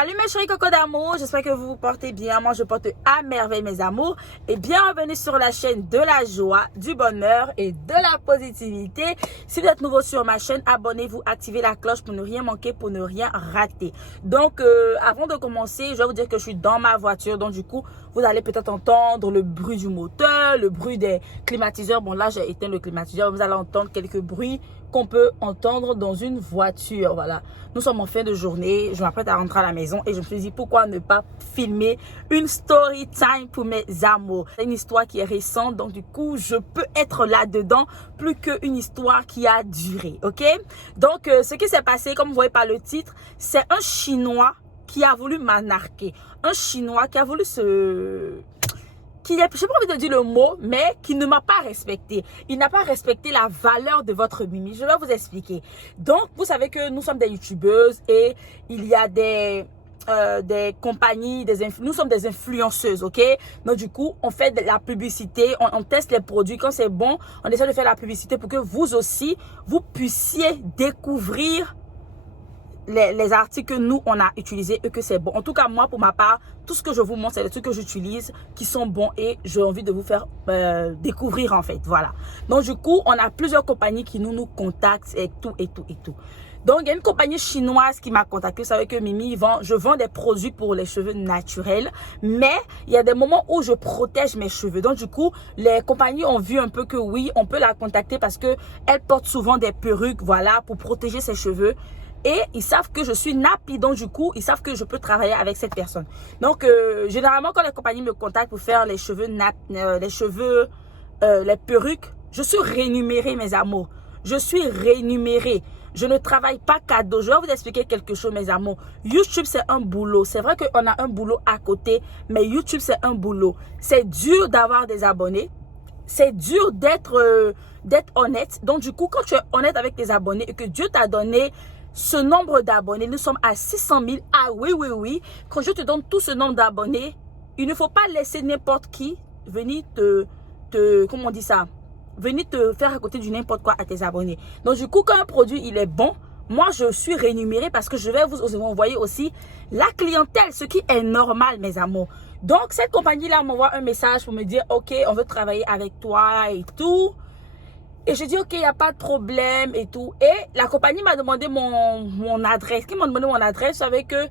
Salut mes chéris cocos d'amour, j'espère que vous vous portez bien. Moi je porte à merveille mes amours. Et bienvenue sur la chaîne de la joie, du bonheur et de la positivité. Si vous êtes nouveau sur ma chaîne, abonnez-vous, activez la cloche pour ne rien manquer, pour ne rien rater. Donc avant de commencer, je vais vous dire que je suis dans ma voiture. Donc du coup, vous allez peut-être entendre le bruit du moteur, le bruit des climatiseurs. Bon là j'ai éteint le climatiseur, vous allez entendre quelques bruits qu'on peut entendre dans une voiture. Voilà, nous sommes en fin de journée, je m'apprête à rentrer à la maison et je me suis dit pourquoi ne pas filmer une story time pour mes amours. C'est une histoire qui est récente, donc du coup je peux être là-dedans plus qu'une histoire qui a duré, ok? Donc ce qui s'est passé, comme vous voyez par le titre, c'est un Chinois qui a voulu m'anarquer. Un Chinois qui a voulu je n'ai pas envie de dire le mot, mais qui ne m'a pas respecté. Il n'a pas respecté la valeur de votre Mimi. Je vais vous expliquer. Donc, vous savez que nous sommes des youtubeuses et il y a des compagnies, nous sommes des influenceuses, ok? Donc, du coup, on fait de la publicité, on teste les produits. Quand c'est bon, on essaie de faire la publicité pour que vous aussi, vous puissiez découvrir les articles que nous on a utilisés et que c'est bon. En tout cas moi pour ma part, tout ce que je vous montre c'est les trucs que j'utilise qui sont bons et j'ai envie de vous faire découvrir en fait. Voilà, donc du coup on a plusieurs compagnies qui nous contactent et tout. Donc il y a une compagnie chinoise qui m'a contacté. Vous savez que Mimi je vends des produits pour les cheveux naturels, mais il y a des moments où je protège mes cheveux. Donc du coup les compagnies ont vu un peu que oui, on peut la contacter parce que elle porte souvent des perruques, voilà, pour protéger ses cheveux. Et ils savent que je suis nappy, donc du coup, ils savent que je peux travailler avec cette personne. Donc, généralement, quand les compagnies me contactent pour faire les cheveux les perruques, je suis rémunérée, mes amours. Je suis rémunérée. Je ne travaille pas cadeau. Je vais vous expliquer quelque chose, mes amours. YouTube, c'est un boulot. C'est vrai qu'on a un boulot à côté, mais YouTube, c'est un boulot. C'est dur d'avoir des abonnés. C'est dur d'être honnête. Donc, du coup, quand tu es honnête avec tes abonnés et que Dieu t'a donné ce nombre d'abonnés, nous sommes à 600 000. Ah oui. Quand je te donne tout ce nombre d'abonnés, il ne faut pas laisser n'importe qui venir comment on dit ça? Venir te faire à côté du n'importe quoi à tes abonnés. Donc du coup, quand un produit il est bon, moi je suis rémunérée parce que je vais vous envoyer aussi la clientèle, ce qui est normal, mes amours. Donc cette compagnie-là m'envoie un message pour me dire, ok, on veut travailler avec toi et tout. Et je dis, ok, il n'y a pas de problème et tout. Et la compagnie m'a demandé mon adresse. Qui m'a demandé mon adresse, vous savez que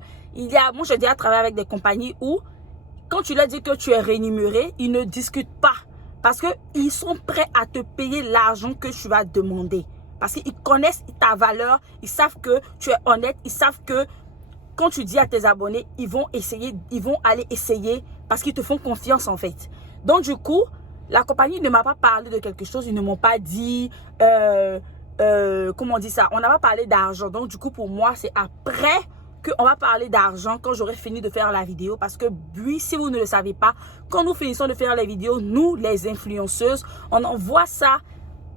moi, j'ai déjà travaillé avec des compagnies où, quand tu leur dis que tu es rémunéré, ils ne discutent pas. Parce qu'ils sont prêts à te payer l'argent que tu vas demander. Parce qu'ils connaissent ta valeur, ils savent que tu es honnête, ils savent que quand tu dis à tes abonnés, ils vont aller essayer parce qu'ils te font confiance en fait. Donc du coup, la compagnie ne m'a pas parlé de quelque chose. Ils ne m'ont pas dit, comment on dit ça? On n'a pas parlé d'argent. Donc, du coup, pour moi, c'est après qu'on va parler d'argent quand j'aurai fini de faire la vidéo. Parce que, oui, si vous ne le savez pas, quand nous finissons de faire les vidéos, nous, les influenceuses, on envoie ça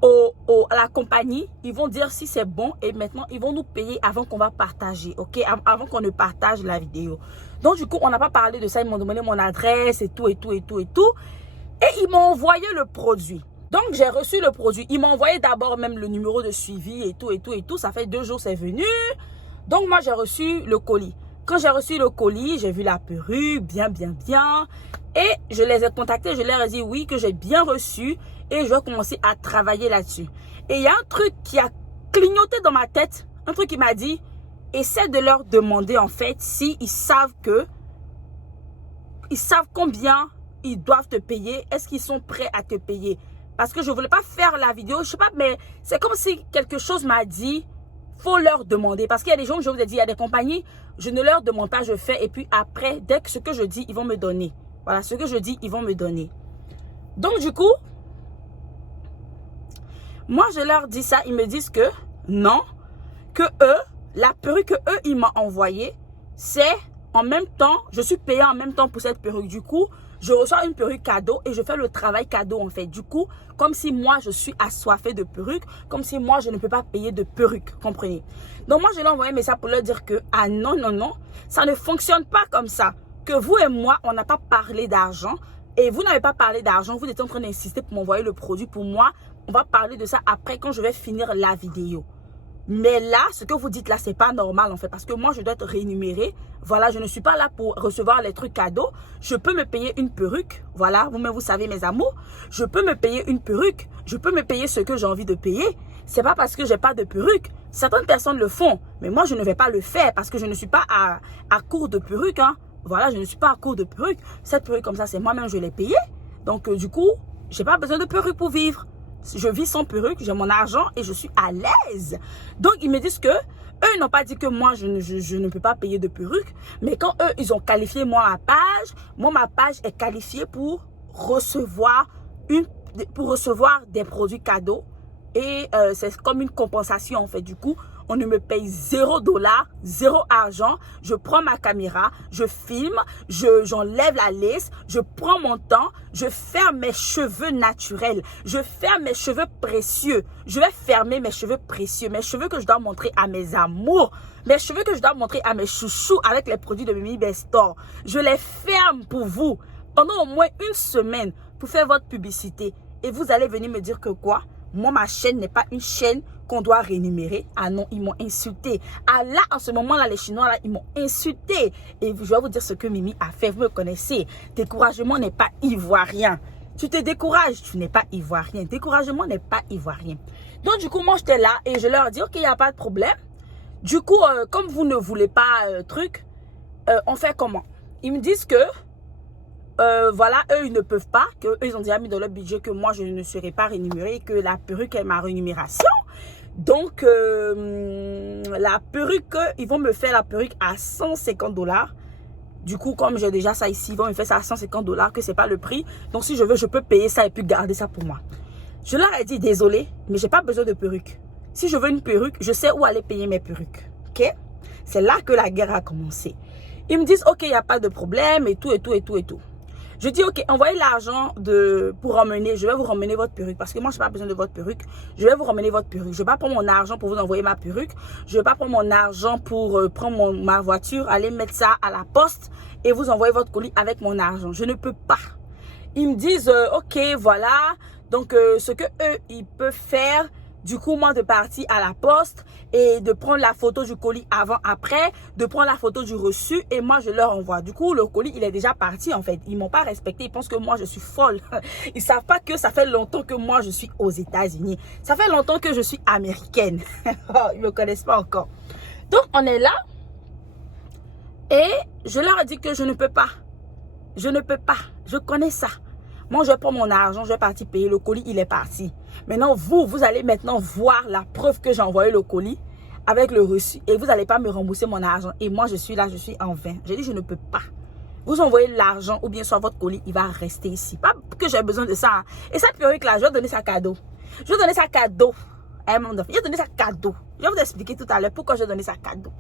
à la compagnie. Ils vont dire si c'est bon. Et maintenant, ils vont nous payer avant qu'on va partager, ok? Avant qu'on ne partage la vidéo. Donc, du coup, on n'a pas parlé de ça. Ils m'ont demandé mon adresse et tout. Et ils m'ont envoyé le produit. Donc, j'ai reçu le produit. Ils m'ont envoyé d'abord même le numéro de suivi et tout. Ça fait 2 jours, c'est venu. Donc, moi, j'ai reçu le colis. Quand j'ai reçu le colis, j'ai vu la perruque, bien. Et je les ai contactés. Je leur ai dit oui, que j'ai bien reçu. Et je vais commencer à travailler là-dessus. Et il y a un truc qui a clignoté dans ma tête. Un truc qui m'a dit, essaie de leur demander en fait s'ils savent combien ils doivent te payer. Est-ce qu'ils sont prêts à te payer? Parce que je ne voulais pas faire la vidéo. Je sais pas, mais c'est comme si quelque chose m'a dit, faut leur demander. Parce qu'il y a des gens, je vous ai dit, il y a des compagnies, je ne leur demande pas, je fais. Et puis après, dès que ce que je dis, ils vont me donner. Voilà, ce que je dis, ils vont me donner. Donc du coup, moi je leur dis ça. Ils me disent que non, que la perruque que ils m'ont envoyée, c'est en même temps, je suis payée en même temps pour cette perruque. Du coup, je reçois une perruque cadeau et je fais le travail cadeau en fait. Du coup, comme si moi je suis assoiffée de perruques, comme si moi je ne peux pas payer de perruques, comprenez? Donc moi je leur ai envoyé un message pour leur dire que ah non, ça ne fonctionne pas comme ça. Que vous et moi, on n'a pas parlé d'argent et vous n'avez pas parlé d'argent. Vous êtes en train d'insister pour m'envoyer le produit. Pour moi, on va parler de ça après quand je vais finir la vidéo. Mais là, ce que vous dites là, c'est pas normal en fait. Parce que moi, je dois être rémunérée. Voilà, je ne suis pas là pour recevoir les trucs cadeaux. Je peux me payer une perruque. Voilà, vous savez mes amours. Je peux me payer une perruque. Je peux me payer ce que j'ai envie de payer. C'est pas parce que j'ai pas de perruque. Certaines personnes le font. Mais moi, je ne vais pas le faire parce que je ne suis pas à court de perruque. Hein. Voilà, je ne suis pas à court de perruque. Cette perruque comme ça, c'est moi-même, je l'ai payée. Donc, du coup, j'ai pas besoin de perruque pour vivre. Je vis sans perruque, j'ai mon argent et je suis à l'aise. Donc, ils me disent que eux n'ont pas dit que moi, je ne peux pas payer de perruque. Mais quand eux, ils ont qualifié ma page est qualifiée pour recevoir des produits cadeaux. Et c'est comme une compensation en fait. Du coup, on ne me paye $0, zéro argent. Je prends ma caméra, je filme, j'enlève la lace, je prends mon temps, je ferme mes cheveux naturels, je ferme mes cheveux précieux. Je vais fermer mes cheveux précieux, mes cheveux que je dois montrer à mes amours, mes cheveux que je dois montrer à mes chouchous avec les produits de Mimi Best Store. Je les ferme pour vous pendant au moins une semaine pour faire votre publicité. Et vous allez venir me dire que quoi? Moi, ma chaîne n'est pas une chaîne qu'on doit rémunérer. Ah non, ils m'ont insulté. Ah là, en ce moment-là, les Chinois, là, ils m'ont insulté. Et je vais vous dire ce que Mimi a fait. Vous me connaissez. Découragement n'est pas ivoirien. Tu te décourages, tu n'es pas ivoirien. Découragement n'est pas ivoirien. Donc, du coup, moi, j'étais là et je leur dis, OK, il n'y a pas de problème. Du coup, comme vous ne voulez pas on fait comment? Ils me disent que voilà, eux, ils ne peuvent pas, qu'eux, ils ont déjà mis dans leur budget que moi, je ne serai pas rémunérée, que la perruque est ma rémunération. Donc, la perruque, ils vont me faire la perruque à $150. Du coup, comme j'ai déjà ça ici, ils vont me faire ça à $150, que c'est pas le prix. Donc, si je veux, je peux payer ça et puis garder ça pour moi. Je leur ai dit, désolé, mais j'ai pas besoin de perruque. Si je veux une perruque, je sais où aller payer mes perruques. Ok? C'est là que la guerre a commencé. Ils me disent, OK, il n'y a pas de problème et tout, et tout, et tout, et tout. Je dis, OK, envoyez l'argent pour emmener. Je vais vous ramener votre perruque. Parce que moi, je n'ai pas besoin de votre perruque. Je vais vous ramener votre perruque. Je ne vais pas prendre mon argent pour vous envoyer ma perruque. Je ne vais pas prendre mon argent pour prendre ma voiture, aller mettre ça à la poste et vous envoyer votre colis avec mon argent. Je ne peux pas. Ils me disent, OK, voilà. Donc, ce que eux, ils peuvent faire, du coup, moi, de partir à la poste et de prendre la photo du colis avant, après, de prendre la photo du reçu et moi, je leur envoie. Du coup, le colis, il est déjà parti, en fait. Ils m'ont pas respecté. Ils pensent que moi, je suis folle. Ils savent pas que ça fait longtemps que moi, je suis aux États-Unis. Ça fait longtemps que je suis américaine. Ils me connaissent pas encore. Donc, on est là et je leur ai dit que je ne peux pas. Je ne peux pas. Je connais ça. Moi, je prends mon argent, je vais partir payer. Le colis, il est parti. Maintenant, vous allez maintenant voir la preuve que j'ai envoyé le colis avec le reçu. Et vous n'allez pas me rembourser mon argent. Et moi, je suis là, je suis en vain. J'ai dit, je ne peux pas. Vous envoyez l'argent ou bien soit votre colis, il va rester ici. Pas que j'ai besoin de ça. Hein. Et cette perruque-là, je vais donner ça cadeau. Je vais donner ça cadeau. Je vais donner ça cadeau. Je vais vous expliquer tout à l'heure pourquoi je vais donner ça cadeau.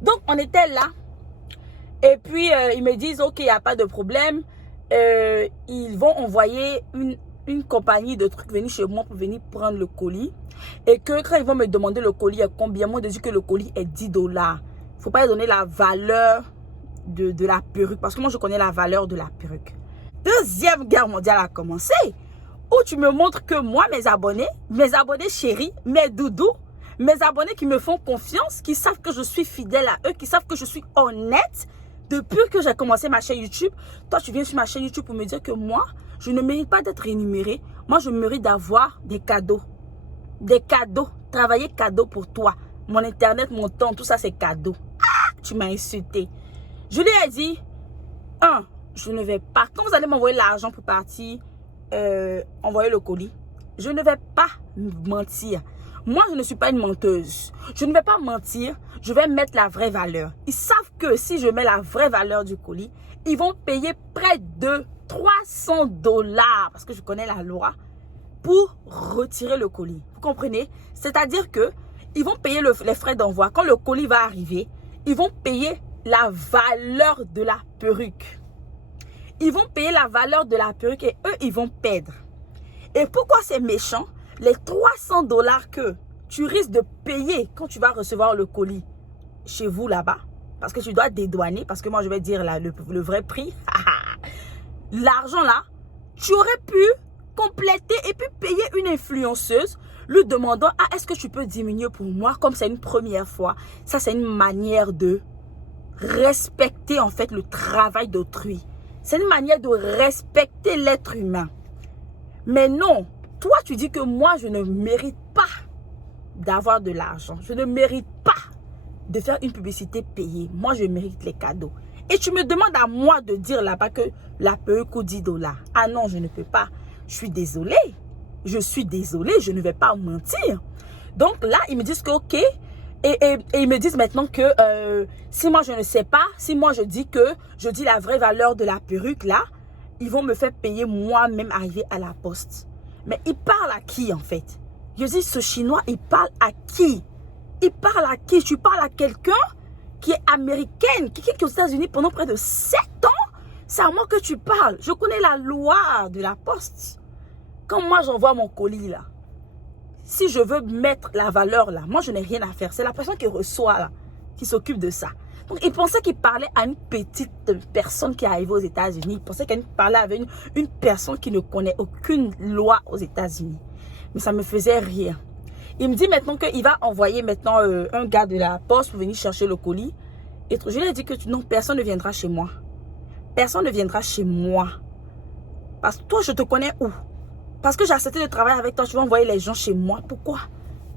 Donc, on était là. Et puis, ils me disent, OK, il n'y a pas de problème. Ils vont envoyer une compagnie de trucs venir chez moi pour venir prendre le colis. Et que quand ils vont me demander le colis est combien, moi je dis que le colis est $10. Il ne faut pas donner la valeur de la perruque. Parce que moi je connais la valeur de la perruque. Deuxième guerre mondiale a commencé. Où tu me montres que moi, mes abonnés chéris, mes doudous, mes abonnés qui me font confiance, qui savent que je suis fidèle à eux, qui savent que je suis honnête. Depuis que j'ai commencé ma chaîne YouTube, toi tu viens sur ma chaîne YouTube pour me dire que moi, je ne mérite pas d'être rémunérée. Moi, je mérite d'avoir des cadeaux. Des cadeaux. Travailler cadeau pour toi. Mon internet, mon temps, tout ça c'est cadeau. Ah, tu m'as insulté. Je lui ai dit, je ne vais pas. Quand vous allez m'envoyer l'argent pour partir, envoyer le colis, je ne vais pas mentir. Moi, je ne suis pas une menteuse. Je ne vais pas mentir. Je vais mettre la vraie valeur. Ils savent que si je mets la vraie valeur du colis, ils vont payer près de $300 parce que je connais la loi pour retirer le colis. Vous comprenez? C'est-à-dire que ils vont payer les frais d'envoi. Quand le colis va arriver, ils vont payer la valeur de la perruque. Ils vont payer la valeur de la perruque et eux, ils vont perdre. Et pourquoi c'est méchant? Les $300 que tu risques de payer quand tu vas recevoir le colis chez vous là-bas, parce que tu dois dédouaner, parce que moi je vais dire là, le vrai prix, l'argent là, tu aurais pu compléter et puis payer une influenceuse, lui demandant, ah, est-ce que tu peux diminuer pour moi, comme c'est une première fois. Ça, c'est une manière de respecter en fait le travail d'autrui. C'est une manière de respecter l'être humain. Mais non, toi tu dis que moi je ne mérite pas d'avoir de l'argent. Je ne mérite pas de faire une publicité payée. Moi je mérite les cadeaux. Et tu me demandes à moi de dire là-bas que la perruque coûte 10 $. Ah non, je ne peux pas. Je suis désolée. Je suis désolée, je ne vais pas mentir. Donc là, ils me disent que ok. Et ils me disent maintenant que si moi je ne sais pas, si moi je dis la vraie valeur de la perruque là, ils vont me faire payer moi-même arriver à la poste. Mais ils parlent à qui en fait? Je dis, ce Chinois, il parle à qui? Il parle à qui? Tu parles à quelqu'un qui est américaine, qui est aux États-Unis pendant près de 7 ans? C'est à moi que tu parles. Je connais la loi de la poste. Quand moi j'envoie mon colis là, si je veux mettre la valeur là, moi je n'ai rien à faire. C'est la personne qui reçoit là, qui s'occupe de ça. Donc il pensait qu'il parlait à une petite personne qui est arrivée aux États-Unis. Il pensait qu'il parlait avec une personne qui ne connaît aucune loi aux États-Unis. Mais ça me faisait rire. Il me dit maintenant qu'il va envoyer maintenant un gars de la poste pour venir chercher le colis. Et je lui ai dit que non, personne ne viendra chez moi. Personne ne viendra chez moi. Parce que toi, je te connais où? Parce que j'ai accepté de travailler avec toi, tu vas envoyer les gens chez moi. Pourquoi?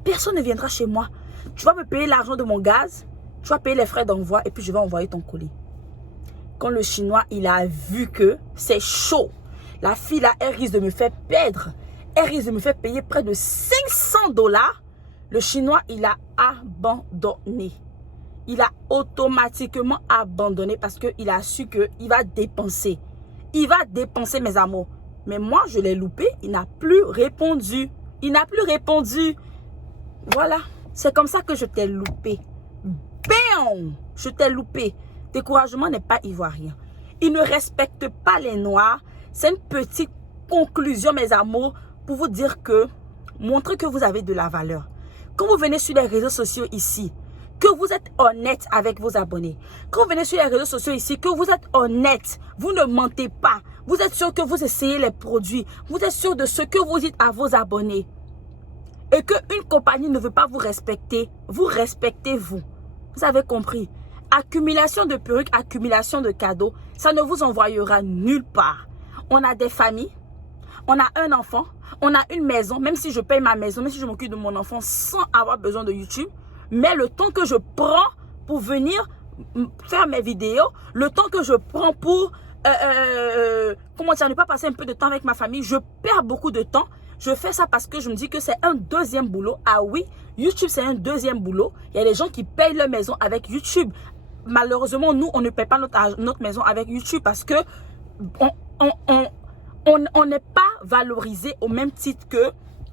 Personne ne viendra chez moi. Tu vas me payer l'argent de mon gaz, tu vas payer les frais d'envoi et puis je vais envoyer ton colis. Quand le Chinois, il a vu que c'est chaud, la fille là, elle risque de me faire perdre. Elle risque de me faire payer près de 500 $. Le Chinois, il a abandonné. Il a automatiquement abandonné parce qu'il a su qu'il va dépenser. Il va dépenser, mes amours. Mais moi, je l'ai loupé. Il n'a plus répondu. Il n'a plus répondu. Voilà. C'est comme ça que je t'ai loupé. Bam! Je t'ai loupé. Découragement n'est pas ivoirien. Il ne respecte pas les Noirs. C'est une petite conclusion, mes amours, pour vous dire que, montrez que vous avez de la valeur. Quand vous venez sur les réseaux sociaux ici, que vous êtes honnête avec vos abonnés. Quand vous venez sur les réseaux sociaux ici, que vous êtes honnête, vous ne mentez pas. Vous êtes sûr que vous essayez les produits. Vous êtes sûr de ce que vous dites à vos abonnés. Et qu'une compagnie ne veut pas vous respecter, vous respectez vous. Vous avez compris? Accumulation de perruques, accumulation de cadeaux, ça ne vous envoyera nulle part. On a des familles, on a un enfant, on a une maison, même si je paye ma maison, même si je m'occupe de mon enfant sans avoir besoin de YouTube. Mais le temps que je prends pour venir faire mes vidéos, le temps que je prends pour comment dire, ne pas passer un peu de temps avec ma famille, je perds beaucoup de temps. Je fais ça parce que je me dis que c'est un deuxième boulot. Ah oui, YouTube c'est un deuxième boulot. Il y a des gens qui payent leur maison avec YouTube. Malheureusement, nous, on ne paye pas notre maison avec YouTube parce que on n'est pas valorisé au même titre que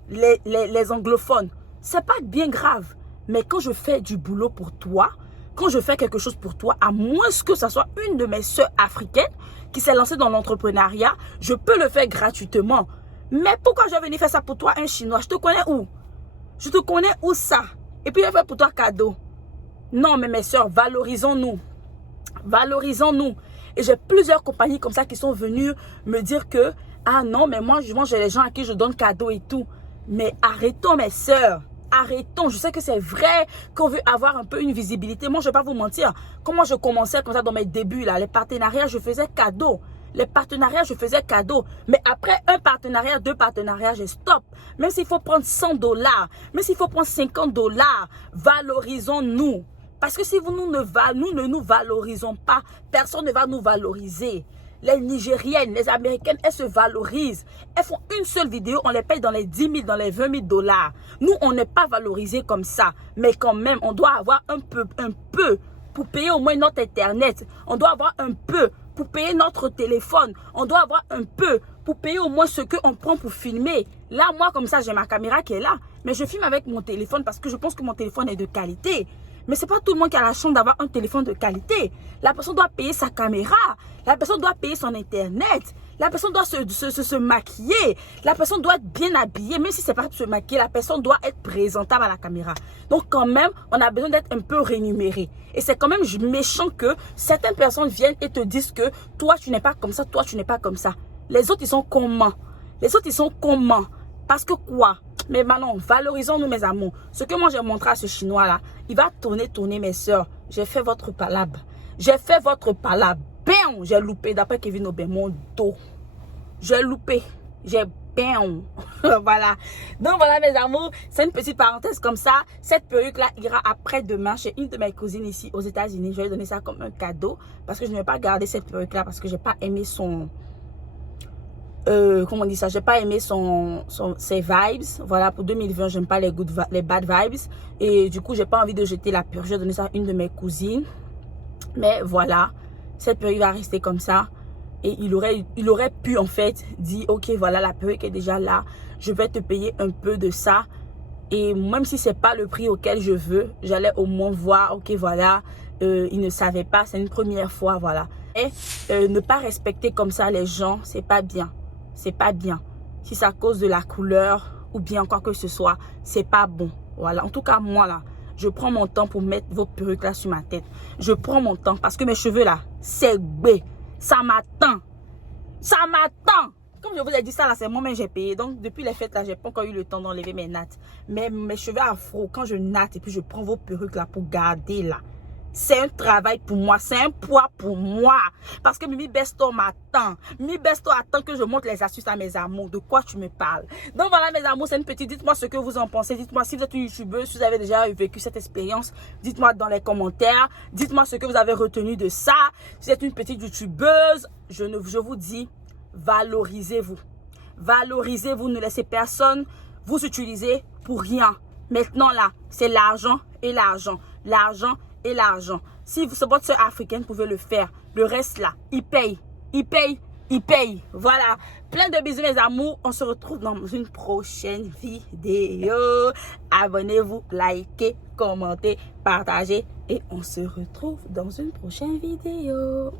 les anglophones. C'est pas bien grave. Mais quand je fais du boulot pour toi, quand je fais quelque chose pour toi, à moins que ce soit une de mes sœurs africaines qui s'est lancée dans l'entrepreneuriat, je peux le faire gratuitement. Mais pourquoi je vais venir faire ça pour toi, un Chinois? Je te connais où? Je te connais où ça? Et puis je vais faire pour toi cadeau. Non, mais mes sœurs, valorisons-nous. Valorisons-nous. Et j'ai plusieurs compagnies comme ça qui sont venues me dire que, ah non, mais moi j'ai les gens à qui je donne cadeau et tout. Mais arrêtons, mes sœurs. Arrêtons, je sais que c'est vrai qu'on veut avoir un peu une visibilité. Moi, je ne vais pas vous mentir. Comment je commençais comme ça dans mes débuts, là, les partenariats, je faisais cadeau. Les partenariats, je faisais cadeau. Mais après un partenariat, 2 partenariats, je stop. Même s'il faut prendre 100 $, même s'il faut prendre 50 $, valorisons-nous. Parce que si nous ne nous valorisons pas, personne ne va nous valoriser. Les Nigériennes, les Américaines, elles se valorisent. Elles font une seule vidéo, on les paye dans les 10 000, dans les 20 000 $. Nous, on n'est pas valorisés comme ça. Mais quand même, on doit avoir un peu pour payer au moins notre Internet. On doit avoir un peu pour payer notre téléphone. On doit avoir un peu pour payer au moins ce qu'on prend pour filmer. Là, moi, comme ça, j'ai ma caméra qui est là. Mais je filme avec mon téléphone parce que je pense que mon téléphone est de qualité. Mais ce n'est pas tout le monde qui a la chance d'avoir un téléphone de qualité. La personne doit payer sa caméra. La personne doit payer son Internet. La personne doit se maquiller. La personne doit être bien habillée. Même si ce n'est pas se maquiller, la personne doit être présentable à la caméra. Donc quand même, on a besoin d'être un peu rémunéré. Et c'est quand même méchant que certaines personnes viennent et te disent que toi, tu n'es pas comme ça, toi, tu n'es pas comme ça. Les autres, ils sont comment? Les autres, ils sont comment? Parce que quoi? Mais maintenant, valorisons-nous, mes amours. Ce que moi, j'ai montré à ce Chinois-là, il va tourner, mes soeurs. J'ai fait votre palabre. J'ai fait votre palabre. Ben, j'ai loupé. D'après Kevin Aubin, mon dos. J'ai loupé. J'ai bien. Voilà. Donc, voilà, mes amours. C'est une petite parenthèse comme ça. Cette perruque-là ira après-demain chez une de mes cousines ici aux États-Unis. Je vais lui donner ça comme un cadeau. Parce que je ne vais pas garder cette perruque-là. Parce que je n'ai pas aimé son... comment on dit ça, j'ai pas aimé ses vibes. Voilà, pour 2020 j'aime pas les bad vibes, et du coup j'ai pas envie de jeter la perruque. J'ai donné ça à une de mes cousines, mais voilà, cette perruque va rester comme ça. Et il aurait pu en fait dire ok, voilà, la perruque est déjà là, je vais te payer un peu de ça, et même si c'est pas le prix auquel je veux, j'allais au moins voir, ok, voilà, il ne savait pas, c'est une première fois, voilà. Et ne pas respecter comme ça les gens, c'est pas bien. C'est pas bien. Si c'est à cause de la couleur ou bien quoi que ce soit, c'est pas bon. Voilà. En tout cas, moi là, je prends mon temps pour mettre vos perruques là sur ma tête. Je prends mon temps parce que mes cheveux là, c'est bé. Ça m'attend. Ça m'attend. Comme je vous ai dit ça là, c'est moi-même j'ai payé. Donc depuis les fêtes là, j'ai pas encore eu le temps d'enlever mes nattes. Mais mes cheveux afro, quand je natte et puis je prends vos perruques là pour garder là, c'est un travail pour moi, c'est un poids pour moi. Parce que Mimi Besto m'attend. Mimi Besto attend que je montre les astuces à mes amours. De quoi tu me parles? Donc voilà, mes amours, c'est une petite... Dites-moi ce que vous en pensez. Dites-moi si vous êtes une youtubeuse, si vous avez déjà vécu cette expérience. Dites-moi dans les commentaires. Dites-moi ce que vous avez retenu de ça. Si vous êtes une petite youtubeuse, je vous dis, valorisez-vous. Valorisez-vous, ne laissez personne vous utiliser pour rien. Maintenant là, c'est l'argent et l'argent. L'argent et l'argent. Si votre soeur africaine pouvait le faire, le reste là, il paye. Il paye. Il paye. Voilà. Plein de bisous, mes amours. On se retrouve dans une prochaine vidéo. Abonnez-vous, likez, commentez, partagez. Et on se retrouve dans une prochaine vidéo.